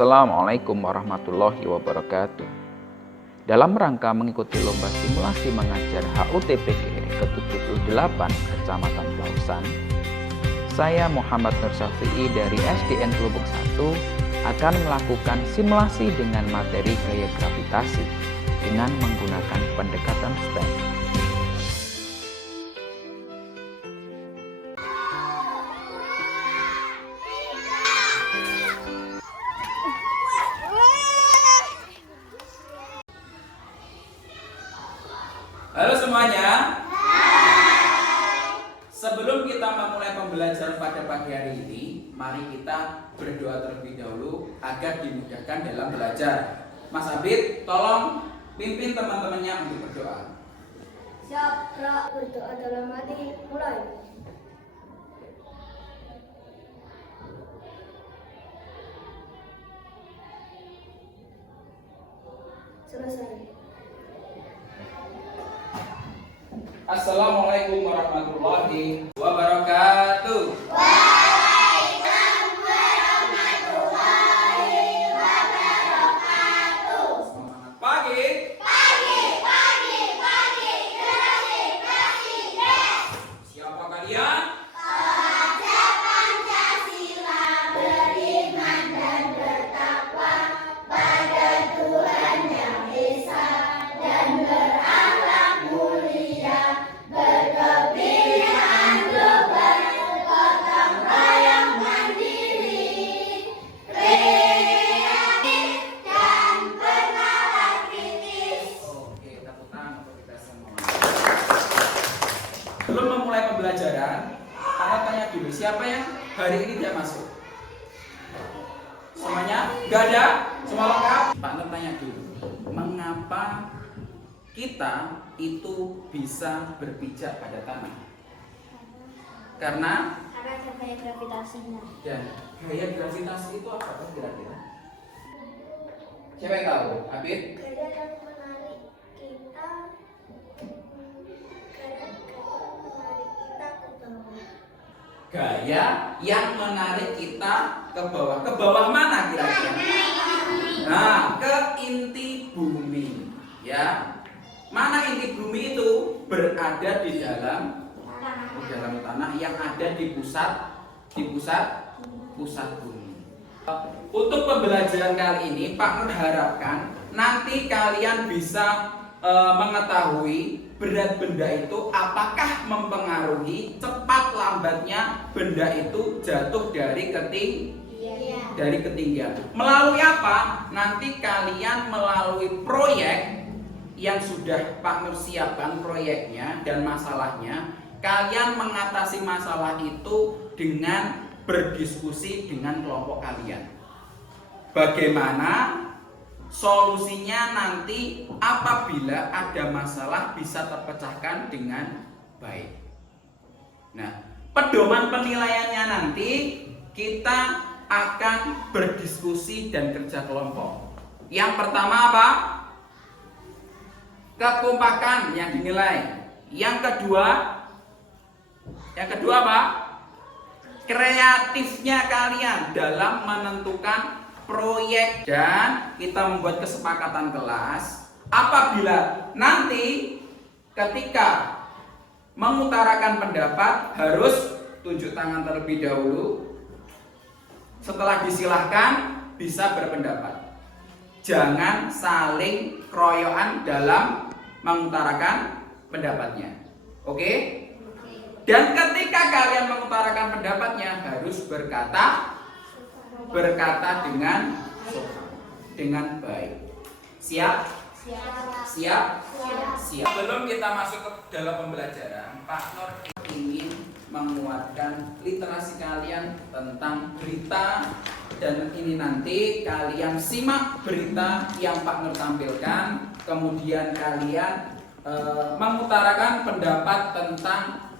Assalamualaikum warahmatullahi wabarakatuh. Dalam rangka mengikuti lomba simulasi mengajar HUTPGR ke-78 Kecamatan Plausan, saya Muhammad Nur Syafi'i dari SDN Klubuk 1 akan melakukan simulasi dengan materi gaya gravitasi dengan menggunakan pendekatan STEM. Halo semuanya. Hai. Sebelum kita memulai pembelajaran pada pagi hari ini, mari kita berdoa terlebih dahulu agar dimudahkan dalam belajar. Mas Abid, tolong pimpin teman-temannya untuk berdoa. Siap, Ra, berdoa dalam hati, mulai. Selesai. Assalamualaikum warahmatullahi wabarakatuh. Waalaikumsalam warahmatullahi wabarakatuh. Semangat pagi. Pagi, yes. Siapa kalian? Raja Pancasila beriman dan bertakwa pada Tuhan yang Esa dan berakhlak mulia, berkebudayaan global, gotong royong mandiri, kreatif dan bernalar kritis. Oke, tepuk tangan untuk kita semua. Sebelum memulai pembelajaran, Anda tanya dulu siapa yang hari ini tidak masuk? Semuanya? Gak ada? Semua lengkap? Pak Nur tanya dulu, mengapa kita itu bisa berpijak pada tanah? Karena Karena ada gaya gravitasinya. dan gaya gravitasi itu apa kan kira-kira? Siapa yang tahu? Abid? Gaya yang menarik kita, Gaya yang menarik kita ke bawah. Ke bawah mana kira-kira? Nah, ke inti bumi. Ya. Mana inti bumi itu? Berada di dalam tanah yang ada di pusat bumi. Untuk pembelajaran kali ini, Pak Nur harapkan nanti kalian bisa mengetahui berat benda itu apakah mempengaruhi cepat lambatnya benda itu jatuh dari ketinggian. Melalui apa? Nanti kalian melalui proyek yang sudah Pak Nur siapkan proyeknya dan masalahnya, kalian mengatasi masalah itu dengan berdiskusi dengan kelompok kalian. Bagaimana solusinya nanti apabila ada masalah bisa terpecahkan dengan baik. Nah, pedoman penilaiannya nanti kita akan berdiskusi dan kerja kelompok. Yang pertama apa? Kekompakan yang dinilai. Yang kedua apa? Kreatifnya kalian dalam menentukan proyek, dan kita membuat kesepakatan kelas apabila nanti ketika mengutarakan pendapat harus tunjuk tangan terlebih dahulu. Setelah disilahkan bisa berpendapat. Jangan saling keroyokan dalam mengutarakan pendapatnya. Oke? Dan ketika kalian mengutarakan pendapatnya harus berkata dengan baik. Siap? Siap. Sebelum kita masuk ke dalam pembelajaran, Pak Nur ingin menguatkan literasi kalian tentang berita, dan ini nanti kalian simak berita yang Pak Nur tampilkan, kemudian kalian mengutarakan pendapat tentang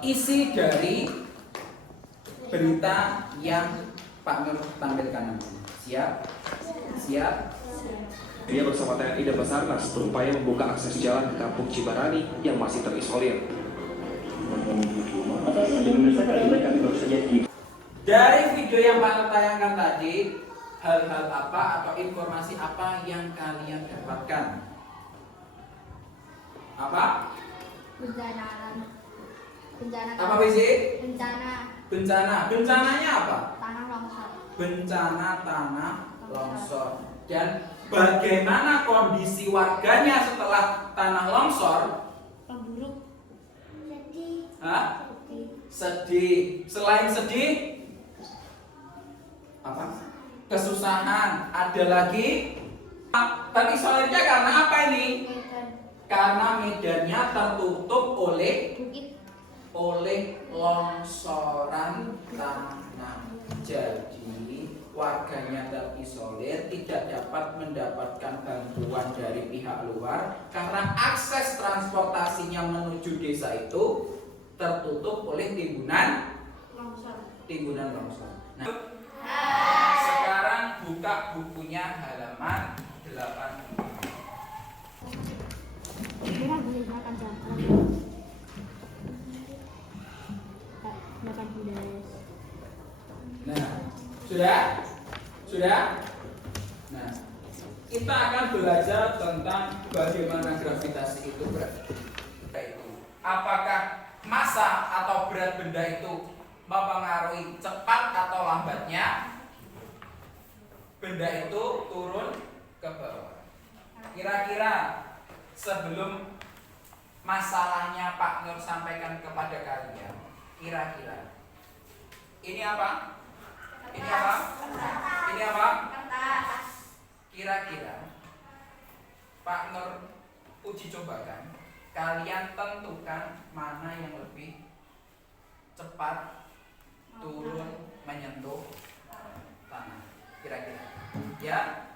isi dari berita yang Pak Nur tampilkan nanti. Siap? Dia bersama TNI dan Basarnas berupaya membuka akses jalan ke kampung Cibarani yang masih terisolir. Dari video yang Pak Nur tayangkan tadi, hal-hal apa atau informasi apa yang kalian dapatkan? Apa? Bencana. Bencana. Apa Bisi? Bencana. Bencana. Bencananya apa? Tanah longsor. Bencana tanah longsor. Dan bagaimana kondisi warganya setelah tanah longsor? Memburuk. Sedih. Hah? Sedih. Sedih. Selain sedih, apa? Kesusahan. Ada lagi? Terisolirnya karena apa ini? Medan. Karena medannya tertutup oleh Bukit. longsoran tanah. Jadi warganya terisolir, tidak dapat mendapatkan bantuan dari pihak luar karena akses transportasinya menuju desa itu tertutup oleh timbunan longsor. Nah, sekarang buka bukunya halaman 8. Kita boleh makan jangkau. Makan budas. Nah, sudah? Nah, kita akan belajar tentang bagaimana gravitasi itu berada. Apakah massa atau berat benda itu mempengaruhi cepat atau lambatnya benda itu turun ke bawah. Kira-kira sebelum masalahnya Pak Nur sampaikan kepada kalian, kira-kira ini apa? Ini apa? Ini apa? Kira-kira Pak Nur uji cobakan, kalian tentukan mana yang lebih cepat turun menyentuh tanah. Kira-kira. Ya.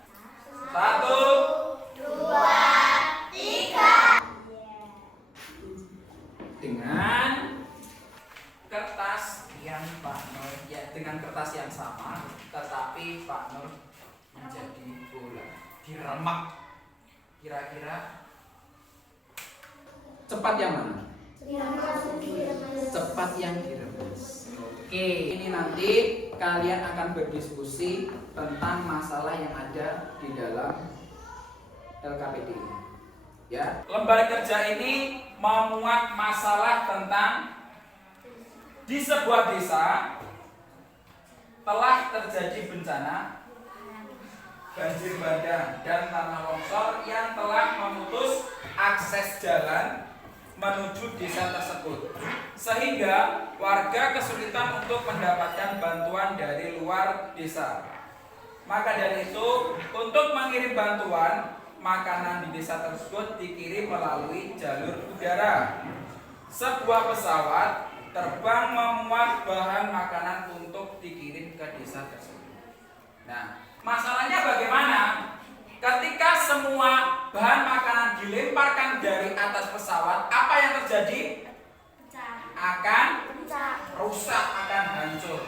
1, 2, 3. Dengan kertas yang Pak Nur, ya dengan kertas yang sama, tetapi Pak Nur menjadi bola, diremak. Kira-kira cepat yang mana? Cepat yang direbus. Oke, ini nanti kalian akan berdiskusi tentang masalah yang ada di dalam LKPD ini. Ya, lembar kerja ini memuat masalah tentang di sebuah desa telah terjadi bencana banjir bandang dan tanah longsor yang telah memutus akses jalan menuju desa tersebut, sehingga warga kesulitan untuk mendapatkan bantuan dari luar desa. Maka dari itu, untuk mengirim bantuan makanan di desa tersebut dikirim melalui jalur udara. Sebuah pesawat terbang memuat bahan makanan untuk dikirim ke desa tersebut. Nah, masalahnya bagaimana? Ketika semua bahan makanan dilemparkan dari atas pesawat, apa yang terjadi? Akan rusak, akan hancur.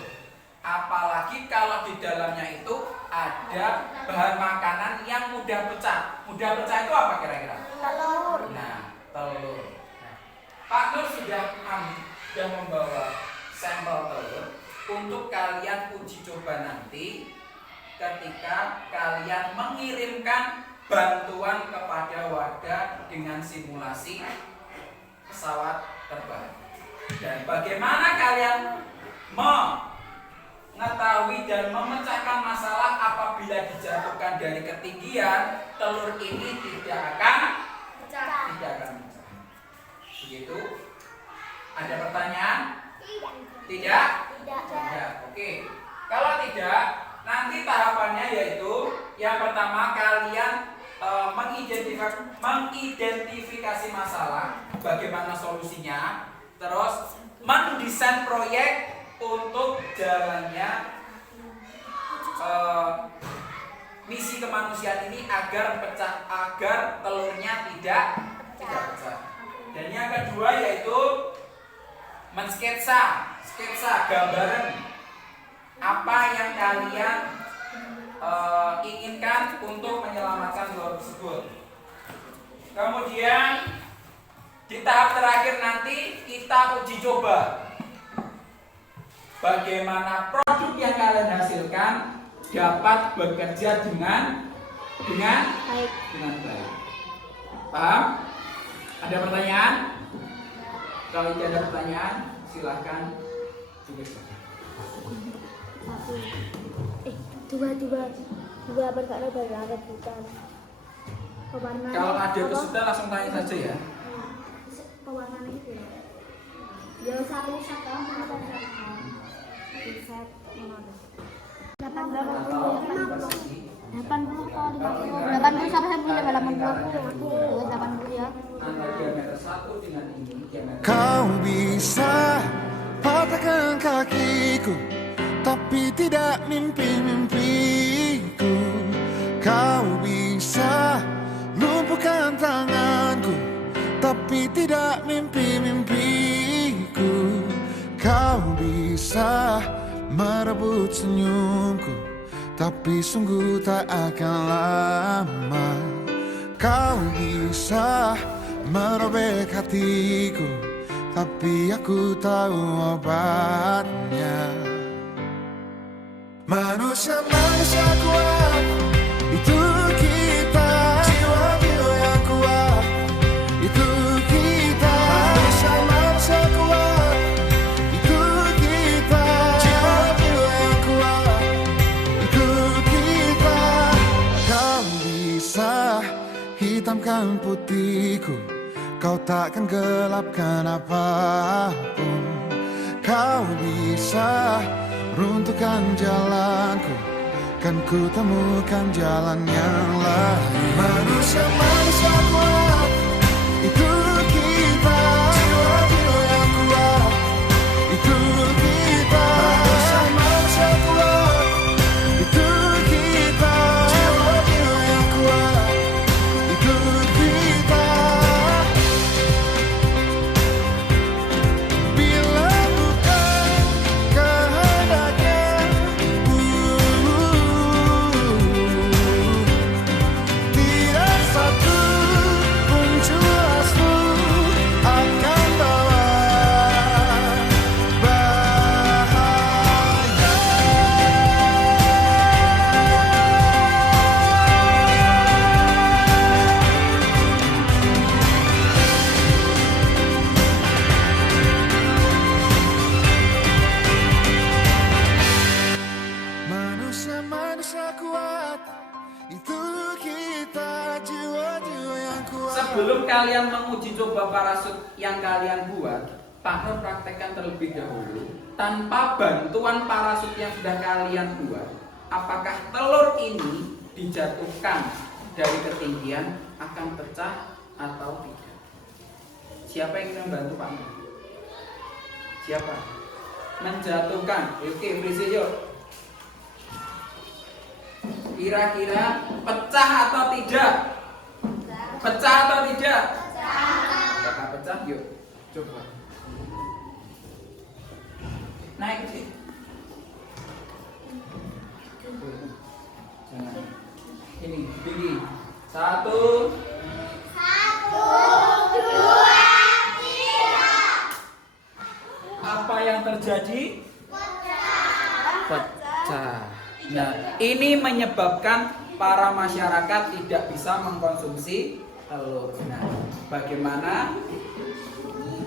Apalagi kalau di dalamnya itu ada bahan makanan yang mudah pecah. Mudah pecah itu apa kira-kira? Telur. Nah, telur. Nah, Pak Nur sudah membawa sampel telur untuk kalian uji coba nanti ketika kalian mengirimkan bantuan kepada warga dengan simulasi pesawat terbang. Dan bagaimana kalian mengetahui dan memecahkan masalah apabila dijatuhkan dari ketinggian, telur ini tidak akan pecah. Begitu? Ada pertanyaan? Tidak? Tidak. Oke. Kalau tidak, nanti tahapannya yaitu yang pertama kalian mengidentifikasi masalah, bagaimana solusinya, terus mendesain proyek untuk jalannya misi kemanusiaan ini agar telurnya tidak pecah. Dan yang kedua yaitu sketsa gambaran apa yang kalian inginkan untuk menyelamatkan telur tersebut. Kemudian di tahap terakhir nanti kita uji coba bagaimana produk yang kalian hasilkan dapat bekerja dengan Baik. baik. Paham? Ada pertanyaan? Kalau tidak ada pertanyaan, silahkan tulis. Satu. Dua perkara berangkat bukan. Pewarna. Kalau ada kesulitan langsung tanya saja ya. Pewarnaan itu ya. Ya satu satu satu. Set mana? 80 kali 80 sampai 80 ya. Antara diameter 1 dengan ini diameter. Kau bisa patahkan kakiku, tapi tidak mimpi-mimpiku. Kau bisa lumpuhkan tanganku, tapi tidak mimpi-mimpiku. Kau bisa merebut senyumku, tapi sungguh tak akan lama. Kau bisa merobek hatiku, tapi aku tahu obatnya. Manusia kuat, itu kita. Jiwa yang kuat, itu kita. Manusia kuat, itu kita. Jiwa yang kuat, itu kita. Kau bisa hitamkan putihku, kau takkan gelapkan apapun. Kau bisa runtuhkan jalanku, kan ku temukan jalan yang lain. Manusia kuat, itu kita. Jiwa yang kuat, itu kita. Manusia kuat, itu kita. Jiwa yang kuat, itu kita. Bila bukan kehendaknya, tidak satu pun jelasmu akan bawa bahaya. Manusia kuat, itu kita. Jiwa yang kuat. Sebelum kalian menguji coba parasut yang kalian buat, partner praktekkan terlebih dahulu tanpa bantuan parasut yang sudah kalian buat. Apakah telur ini dijatuhkan dari ketinggian akan pecah atau tidak? Siapa yang ingin membantu partner? Siapa? Menjatuhkan. Oke, berisi yuk. Kira-kira pecah atau tidak? Pecah atau tidak? Pecah. Pecah, yuk. Coba. Naik sih. Jangan. Ini tinggi. 1. Apa yang terjadi? Pecah. Nah, ini menyebabkan para masyarakat tidak bisa mengkonsumsi telur. Nah, bagaimana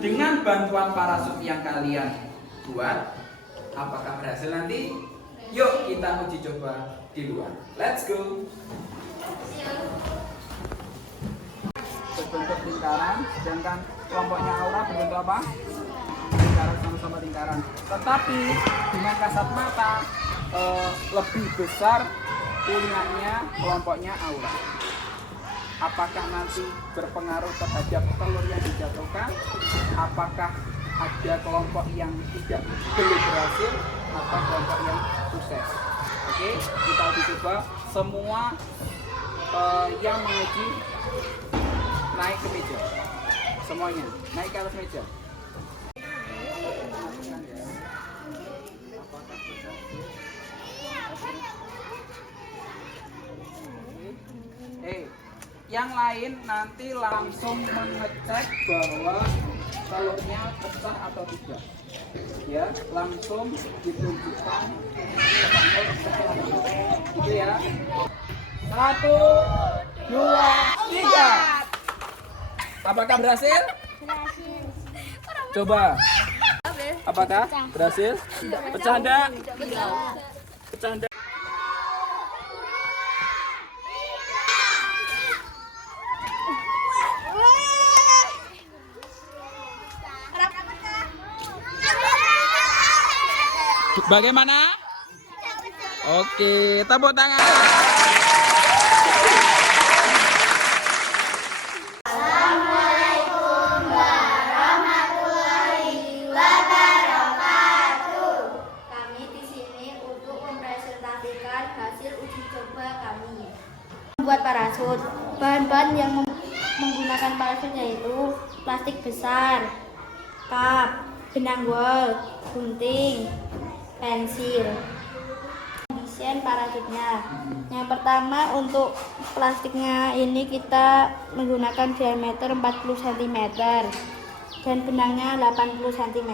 dengan bantuan parasut yang kalian buat? Apakah berhasil nanti? Yuk kita uji coba di luar. Let's go. Berbentuk lingkaran, sedangkan kelompoknya aura berbentuk apa? Lingkaran, sama-sama lingkaran. Tetapi dengan kasat mata lebih besar punyanya kelompoknya aura. Apakah nanti berpengaruh terhadap telur yang dijatuhkan? Apakah ada kelompok yang belum berhasil atau kelompok yang sukses? Oke, kita uji coba. Semua yang menguji naik ke meja. Semuanya naik ke atas meja. Yang lain nanti langsung mengecek bahwa telurnya pecah atau tidak. Ya, langsung ditunjukkan telur pecah. Oke ya. 1, 2, 3. Apakah berhasil? Coba. Apakah berhasil? Pecah enggak? Pecah enggak? Bagaimana? Oke, tepuk tangan. Kami di sini untuk mempresentasikan hasil uji coba kami. Membuat parasut. Bahan-bahan yang menggunakan parasut yaitu plastik besar, kap, benang wol, gunting, pensil. Desain parasutnya. Yang pertama untuk plastiknya ini kita menggunakan diameter 40 cm dan benangnya 80 cm.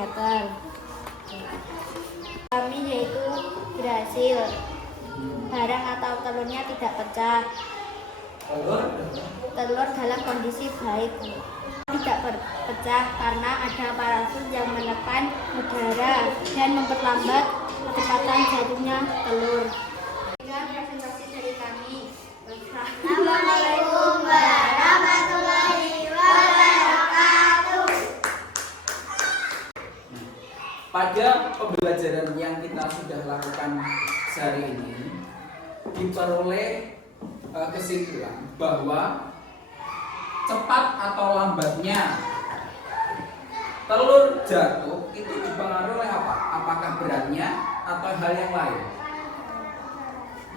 Kami yaitu berhasil. Barang atau telurnya tidak pecah. Telur dalam kondisi baik. Tidak berpecah karena ada parasut yang menekan udara dan memperlambat kecepatan jatuhnya telur. Sekian presentasi dari kami. Assalamualaikum warahmatullahi wabarakatuh. Pada pembelajaran yang kita sudah lakukan sehari ini diperoleh kesimpulan bahwa cepat atau lambatnya telur jatuh itu dipengaruhi oleh apa? Apakah beratnya atau hal yang lain?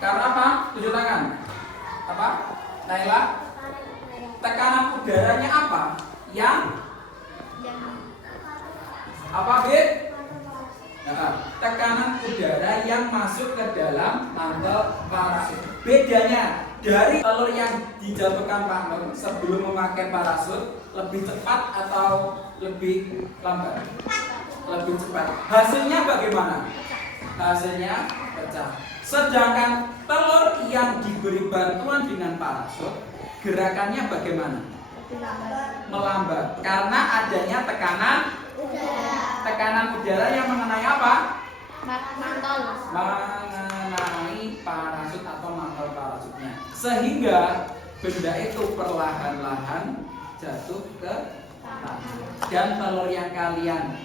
Karena apa? Tunjuk tangan. Apa? Naila? Tekanan udaranya apa? Yang apa, Bid? Nah, tekanan udara yang masuk ke dalam mantel parasut. Bedanya dari telur yang dijatuhkan Pak Nur sebelum memakai parasut lebih cepat atau lebih lambat? Lebih cepat. Hasilnya bagaimana? Hasilnya pecah. Sedangkan telur yang diberi bantuan dengan parasut gerakannya bagaimana? Melambat. Karena adanya tekanan udara yang mengenai apa? Mantel. Mengenai parasut atau mantel parasutnya, sehingga benda itu perlahan-lahan jatuh ke tanah dan telur yang kalian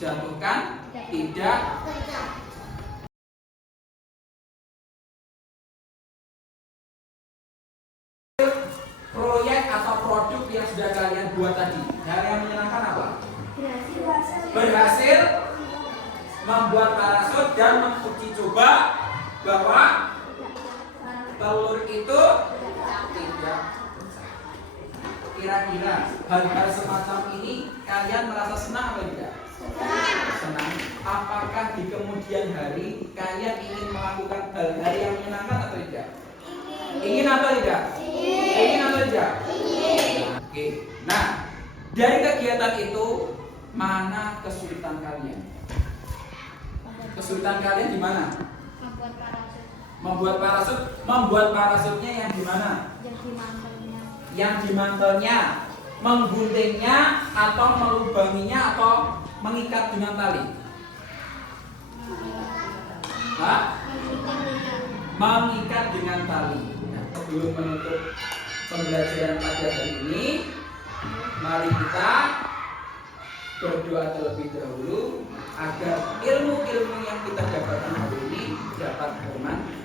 jatuhkan tidak proyek atau produk yang sudah kalian buat tadi. Hal yang menyenangkan apa? Berhasil membuat parasut dan menguji coba bahwa telur itu tidak. Kira-kira hal-hal semacam ini kalian merasa senang atau tidak? Senang. Apakah di kemudian hari kalian ingin melakukan hal-hal yang menyenangkan atau tidak? Ingin atau tidak? Ingin atau tidak? Oke. Nah, dari kegiatan itu mana kesulitan kalian? Kesulitan kalian di mana? Membuat parasut. Membuat parasutnya yang di mana? Yang di mantelnya. Mengguntingnya atau melubanginya atau mengikat dengan tali? Hah? Mengikat dengan tali. Nah, sebelum menutup pembelajaran pada hari ini, mari kita berdoa terlebih dahulu agar ilmu-ilmu yang kita dapatkan hari ini dapat bermanfaat